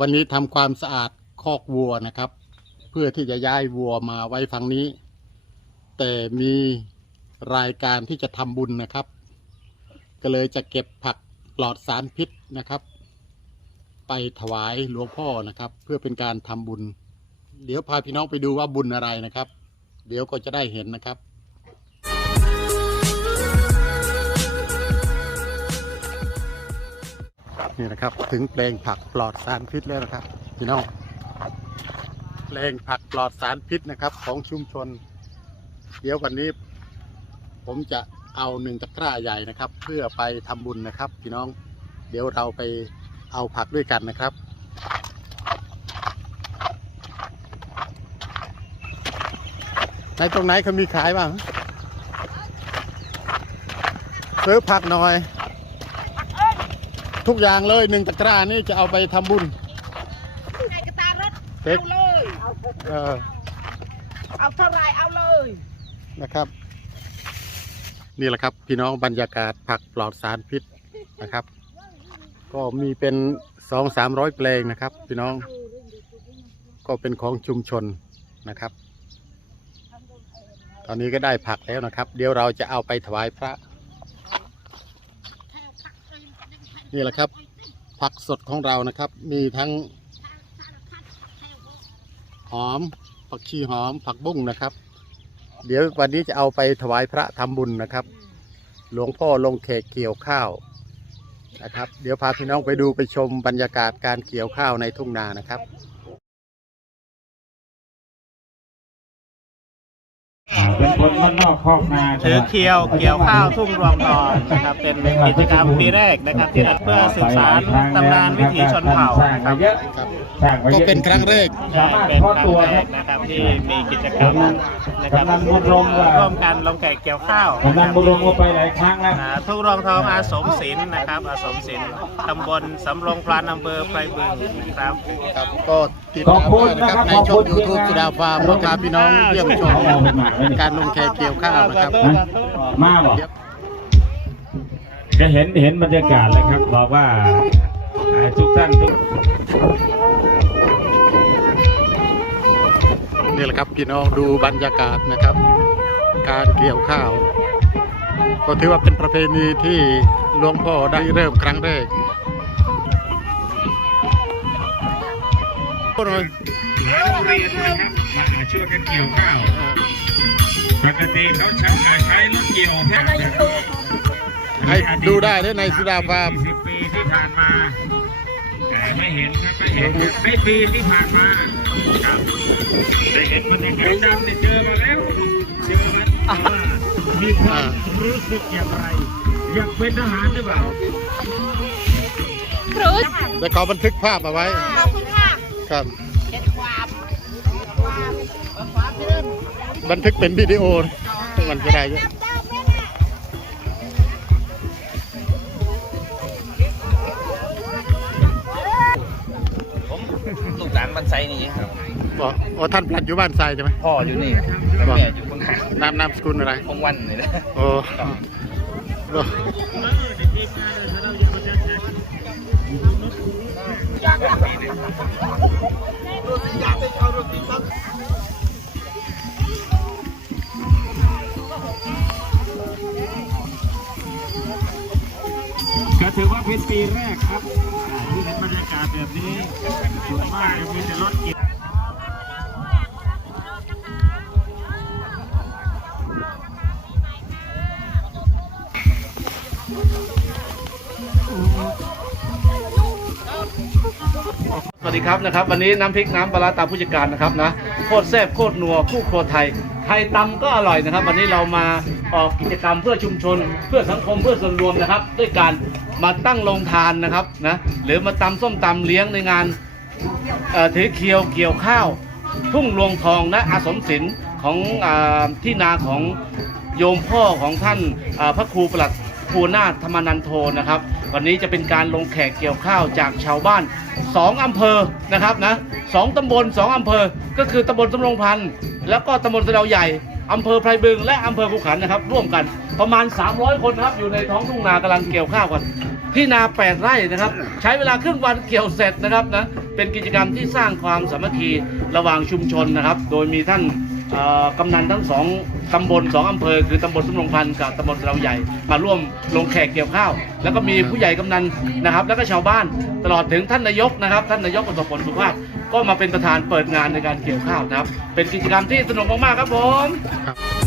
วันนี้ทำความสะอาดคอกวัวนะครับ เพื่อที่จะย้ายวัวมาไว้ฝั่งนี้ แต่มีรายการที่จะทำบุญนะครับ ก็เลยจะเก็บผักปลอดสารพิษนะครับ ไปถวายหลวงพ่อนะครับ เพื่อเป็นการทำบุญ เดี๋ยวพาพี่น้องไปดูว่าบุญอะไรนะครับ เดี๋ยวก็จะได้เห็นนะครับ นี่นะครับ ถึงแปลงผักปลอดสารพิษแล้วนะครับพี่น้องแปลงผักปลอดสารพิษนะครับ ของชุมชน เดี๋ยววันนี้ ผมจะเอาหนึ่งตะกร้าใหญ่นะครับ เพื่อไปทำบุญนะครับ พี่น้อง เดี๋ยวเราไปเอาผักด้วยกันนะครับในตรงไหนเขามีขายบ้างซื้อผักหน่อย ทุกอย่างเลยหนึ่งตะกร้านี่จะเอาไปทำบุญไงกระตารถเซ็ก เอาเลย เออเอาเท่าไรเอาเลย นะครับ นี่แหละครับ พี่น้องบรรยากาศผักปลอดสารพิษนะครับ ก็มีเป็นสองสามร้อยแปลงนะครับ พี่น้องก็เป็นของชุมชนนะครับ ตอนนี้ก็ได้ผักแล้วนะครับ เดี๋ยวเราจะเอาไปถวายพระ นี่แหละครับ ผักสดของเรานะครับ มีทั้ง หอม ผักชีหอม ผักบุ้งนะครับ เดี๋ยววันนี้จะเอาไปถวายพระทำบุญนะครับ หลวงพ่อลงเขกเกี่ยวข้าวนะครับ เดี๋ยวพาพี่น้องไปดูไปชมบรรยากาศการเกี่ยวข้าวในทุ่งนานะครับ คนบ้านนอกคอกนาถือเคียวเกี่ยวข้าวทุ่งรวงทองนะครับเป็นกิจกรรมปีแรกนะครับที่เพื่อสืบสานตำนานวิถีชนเผ่านะครับ เยอะครับสร้างมาก็เยอะเป็นครั้งแรกสามารถเป็นทอดครั้ตัวงแรครักบนะครับที่มีกิจกรรมนะครับกำนันบุญรมว่าร่วมกันลงแขกเกี่ยวข้าวกำนันบุญรมก็ไปหลายครั้งแล้วอ่าทุ่งรวงทองอาสมศิลป์นะครับอาสมศิลป์ตำบลสำโรงพลานอำเภอไพรบึงครับครับก็ติดตามได้นะครับในช่องยูทูบสุดาฟาร์มพาพี่น้องเยี่ยมชมการลงแขกเกี่ยวข้าวนะครับมาบอกเดี๋ยวจะเห็นเห็นบรรยากาศเลยครับบอกว่าอ่าทุกท่านทุก นี่แหละครับพี่น้องดูบรรยากาศนะครับ การเกี่ยวข้าว ก็ถือว่าเป็นประเพณีที่หลวงพ่อได้เริ่มครั้งแรกพูดหน่อยหลายโรงเรียนนะครับมาช่วยกันเกี่ยวข้าวปกติเขาใช้ใช้รถเกี่ยวแค่ให้ดูได้ด้วยในสุดาฟาร์มสิบปีที่ผ่านมาแต่ ไม่เห็นครับไม่เห็นไม่ปีที่ผ่านมาครับได้เห็นบรรยากาศดำเนี่ยเจอมาแล้ว เจอมันแต่ว่ามีความรู้สึกอย่างไร อยากเป็นทหารหรือเปล่าครูแต่ขอบันทึกภาพเอาไว้ ขอบคุณค่ะครับเห็นความความความเดินบันทึกเป็นวิดีโอมันจะได้เยอะานบ้านไซนี่ครับบอกอ๋อท่านพลัดอยู่บ้านทรายใช่ไหมพ่ออยู่นี่แล้วแม่อยู่เมืองหานนามนามสกุลอะไรคงวันนี่แหละโอ้โอ้ก็ถือว่าเป็นปีแรกครับอ่า ที่เห็นบรรยากาศแบบนี้ส่วนมากจะมีแต่รถเกี่ยวสวัสดีครับนะครับ วันนี้น้ำพริกน้ำปลาตามผู้จัดการนะครับนะโคตรแซ่บโคตรนัวคู่ครัวไทยไทยตำก็อร่อยนะครับ วันนี้เรามา ออกกิจกรรมเพื่อชุมชน เพื่อสังคมเพื่อส่วนรวมนะครับ ด้วยการมาตั้งโรงทานนะครับนะหรือมาตำส้มตำเลี้ยงในงานถือเคียวเกี่ยวข้าว ทุ่งรวงทองและอาสมศิลป์ของอที่นาของโยมพ่อของท่านพระครูประหลัดภูนาธรรมนันโทนะครับ วันนี้จะเป็นการลงแขกเกี่ยวข้าวจากชาวบ้านสองอำเภอนะครับนะสองตำบลสองอำเภอ ก็คือตำบลสำโรงพันธ์แล้วก็ตำบลสะเดาใหญ่ อำเภอไพรบึง และอำเภอภูขันนะครับ ร่วมกันประมาณ 300 คนครับอยู่ในท้องทุ่งนากำลังเกี่ยวข้าวกันที่นาแปดไร่นะครับ ใช้เวลาครึ่งวันเกี่ยวเสร็จนะครับนะเป็นกิจกรรมที่สร้างความสามัคคีระหว่างชุมชนนะครับ โดยมีท่านกำนันทั้งสองตำบลสองอำเภอ คือตำบลสมรงพันธ์กับตำบลเราใหญ่ มาร่วมลงแขกเกี่ยวข้าว แล้วก็มีผู้ใหญ่กำนันนะครับ แล้วก็ชาวบ้านตลอดถึงท่านนายกนะครับ ท่านนายกประสบผลสุภาพ ก็มาเป็นประธานเปิดงานในการเกี่ยวข้าวนะครับ เป็นกิจกรรมที่สนุกมากๆครับผมครับ